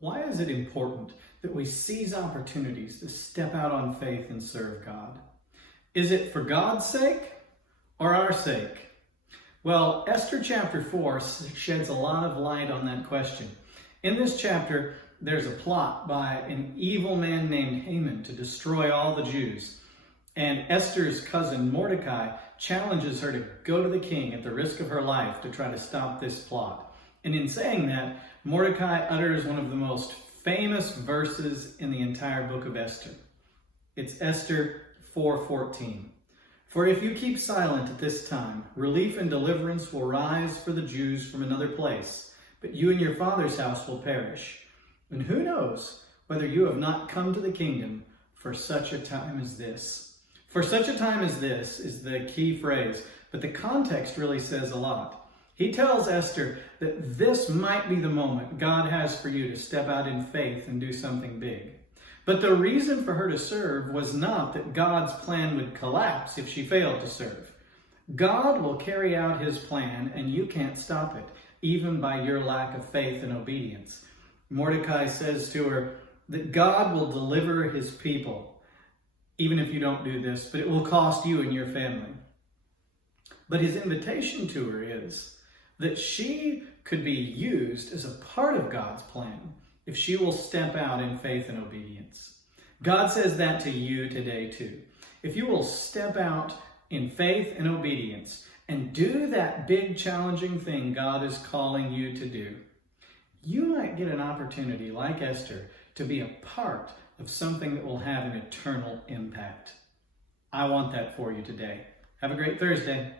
Why is it important that we seize opportunities to step out on faith and serve God? Is it for God's sake or our sake? Well, Esther chapter 4 sheds a lot of light on that question. In this chapter, there's a plot by an evil man named Haman to destroy all the Jews. And Esther's cousin Mordecai challenges her to go to the king at the risk of her life to try to stop this plot. And in saying that, Mordecai utters one of the most famous verses in the entire book of Esther. It's Esther 4:14. For if you keep silent at this time, relief and deliverance will rise for the Jews from another place, but you and your father's house will perish. And who knows whether you have not come to the kingdom for such a time as this. For such a time as this is the key phrase, but the context really says a lot. He tells Esther that this might be the moment God has for you to step out in faith and do something big. But the reason for her to serve was not that God's plan would collapse if she failed to serve. God will carry out his plan, and you can't stop it, even by your lack of faith and obedience. Mordecai says to her that God will deliver his people, even if you don't do this, but it will cost you and your family. But his invitation to her is that she could be used as a part of God's plan if she will step out in faith and obedience. God says that to you today too. If you will step out in faith and obedience and do that big challenging thing God is calling you to do, you might get an opportunity like Esther to be a part of something that will have an eternal impact. I want that for you today. Have a great Thursday.